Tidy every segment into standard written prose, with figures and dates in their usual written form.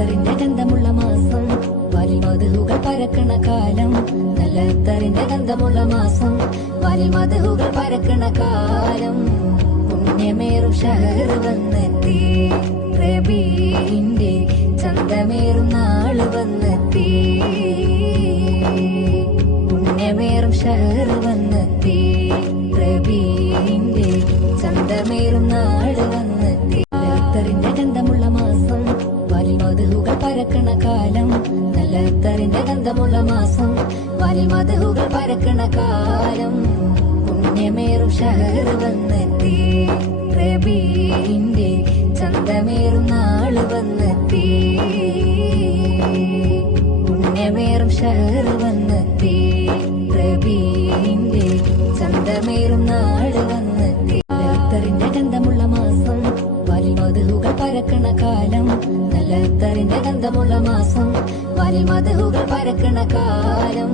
അത്തറിന്റെ ഗന്ധമുള്ള മാസം വാലിൽ മധുഹുകൾ പരക്കണ കാലം. നല്ല അത്തറിന്റെ ഗന്ധമുള്ള മാസം വാലിൽ മധുഹുകൾ പരക്കണ കാലം. പുണ്യമേറും ഷഹർ വന്നെത്തി, റബീഇന്റെ ചന്തമേറും നാള് വന്നെത്തി. പുണ്യമേറും ഷഹർ വന്നെത്തി, റബീഇന്റെ ചന്തമേറും നാള് വന്നെത്തി. അത്തറിന്റെ ഗന്ധമുള്ള മാസം വാലിൽ മധുഹുകൾ പരക്കണ കാലം. നല്ല അത്തറിന്റെ ഗന്ധമുള്ള മാസം വാലിൽ മധുഹുകൾ പരക്കണ കാലം. പുണ്യമേറും ഷഹർ വന്നെത്തി, റബീഇന്റെ ചന്തമേറും നാള് വന്നെത്തി. പുണ്യമേറും ഷഹർ വന്നെത്തി, റബീഇന്റെ ചന്തമേറും നാള് വന്നെത്തി. അത്തറിന്റെ ഗന്ധമുള്ള മാസം വാലിൽ മധുഹുകൾ പരക്കണ കാലം. നല്ല അത്തറിന്റെ ഗന്ധമുള്ള മാസം വാലിൽ മധുഹുകൾ പരക്കണ കാലം.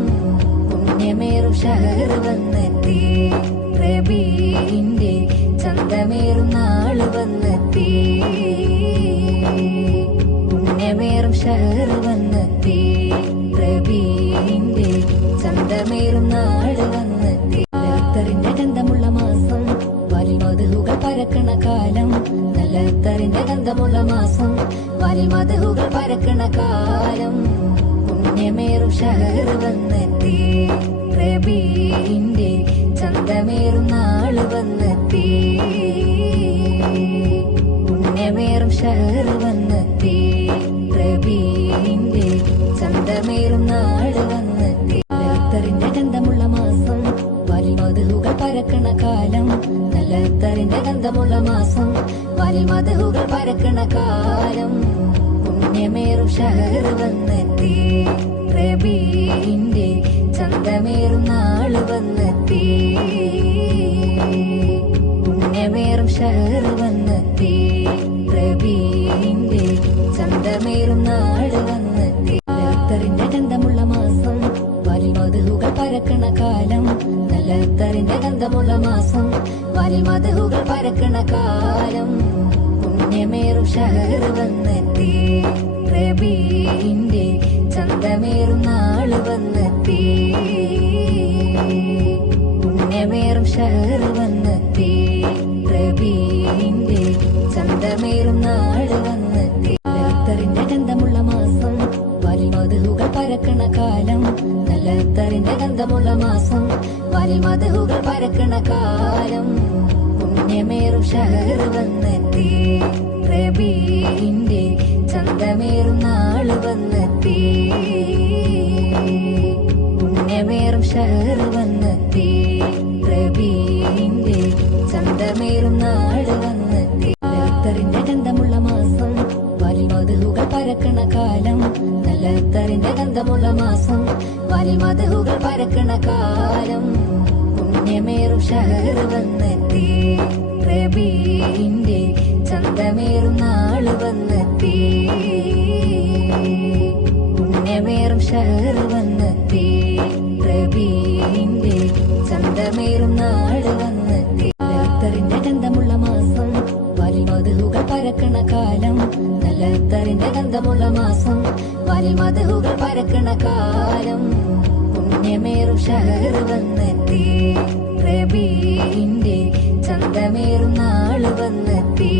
പുണ്യമേറും ഷഹർ വന്നെത്തി, റബീഇന്റെ ചന്തമേറും നാള് വന്നെത്തി. പുണ്യമേറും ഷഹർ വന്നെത്തി, റബീഇന്റെ ചന്തമേറും നാള് വന്നെത്തി. അത്തറിന്റെ ഗന്ധമുള്ള മാസം വാലിൽ മധുഹുകൾ പരക്കണ കാലം. നല്ല അത്തറിന്റെ ഗന്ധമുള്ള മാസം വാലിൽ മധുഹുകൾ പരക്കണ കാലം. പുണ്യമേറും ഷഹർ വന്നെത്തി, റബീഇന്റെ ചന്തമേറും നാള് വന്നെത്തി. പുണ്യമേറും ഷഹർ വന്നെത്തി, റബീഇന്റെ ചന്തമേറും നാള് വന്നെത്തി. അത്തറിന്റെ ഗന്ധമുള്ള മാസം വാലിൽ മധുഹുകൾ പരക്കണ കാലം. നല്ല അത്തറിന്റെ ഗന്ധമുള്ള മാസം വാലിൽ മധുഹുകൾ പരക്കണ കാലം. പുണ്യമേറും ഷഹർ വന്നെത്തി, റബീഇന്റെ ചന്തമേറും നാള് വന്നെത്തി. പുണ്യമേറും ഷഹർ വന്നെത്തി, റബീഇന്റെ ചന്തമേറും നാള് വന്നെത്തി. അത്തറിന്റെ ഗന്ധമുള്ള മാസം വാലിൽ മധുഹുകൾ പരക്കണ കാലം. നല്ല അത്തറിന്റെ ഗന്ധമുള്ള മാസം വാലിൽ മധുഹുകൾ പരക്കണ കാലം. പുണ്യമേറും ഷഹർ വന്നെത്തി, റബീഇന്റെ ചന്തമേറും നാള് വന്നെത്തി. പുണ്യമേറും ഷഹർ വന്നെത്തി, റബീഇന്റെ ചന്തമേറും നാള് വന്നെത്തി. അത്തറിന്റെ ഗന്ധമുള്ള മാസം വാലിൽ മധുഹുകൾ പരക്കണ കാലം. നല്ല അത്തറിന്റെ ഗന്ധമുള്ള മാസം വാലിൽ മധുഹുകൾ പരക്കണ കാലം. പുണ്യമേറും ഷഹർ വന്നെത്തി, റബീഇന്റെ ചന്തമേറും നാള് വന്നെത്തി. പുണ്യമേറും ഷഹർ വന്നെത്തി, റബീഇന്റെ ചന്തമേറും നാള് വന്നെത്തി. അത്തറിന്റെ ഗന്ധമുള്ള മാസം വാലിൽ മധുഹുകൾ പരക്കണ കാലം. നല്ല അത്തറിന്റെ ഗന്ധമുള്ള മാസം വാലിൽ മധുഹുകൾ പരക്കണ കാലം. പുണ്യമേറും ഷഹർ വന്നെത്തി, റബീഇന്റെ ചന്തമേറും നാള് വന്നെത്തി. പുണ്യമേറും ഷഹർ വന്നെത്തി, റബീഇന്റെ ചന്തമേറും നാള് വന്നെത്തി. അത്തറിന്റെ ഗന്ധമുള്ള മാസം വാലിൽ മധുഹുകൾ പരക്കണ കാലം. നല്ല അത്തറിന്റെ ഗന്ധമുള്ള മാസം വാലിൽ മധുഹുകൾ പരക്കണ കാലം. പുണ്യമേറും ഷഹർ വന്നെത്തി, റബീഇന്റെ ചന്തമേറും നാള് വന്നെത്തി.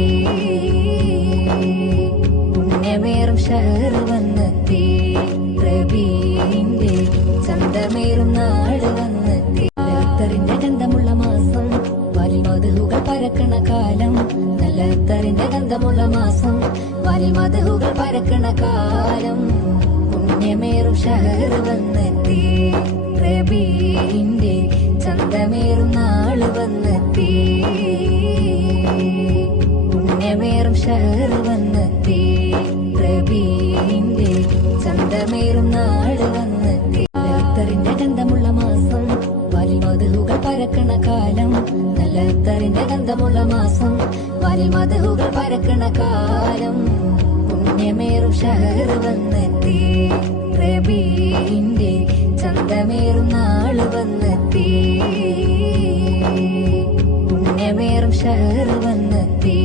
പുണ്യമേറും ഷഹർ വന്നെത്തി, റബീഇന്റെ ചന്തമേറും നാള് വന്നെത്തി. അത്തറിന്റെ ഗന്ധമുള്ള മാസം വാലിൽ മധുഹുകൾ പരക്കണ കാലം. നല്ല അത്തറിന്റെ ഗന്ധമുള്ള മാസം വാലിൽ മധുഹുകൾ പരക്കണ കാലം. പുണ്യമേറും ഷഹർ വന്നെത്തി, റബീഇന്റെ ചന്തമേറും നാള് വന്നെത്തി. പുണ്യമേറും ഷഹർ വന്നെത്തി, റബീഇന്റെ ചന്തമേറും നാള് വന്നെത്തി. അത്തറിന്റെ ഗന്ധമുള്ള മാസം വാലിൽ മധുഹുകൾ പരക്കണ കാലം. നല്ല അത്തറിന്റെ ഗന്ധമുള്ള മാസം വാലിൽ മധുഹുകൾ പരക്കണ കാലം. പുണ്യമേറും ഷഹർ വന്നെത്തി, റബീഇന്റെ ചന്തമേറും നാള് വന്നെത്തി. പുണ്യമേറും ഷഹർ വന്നെത്തി.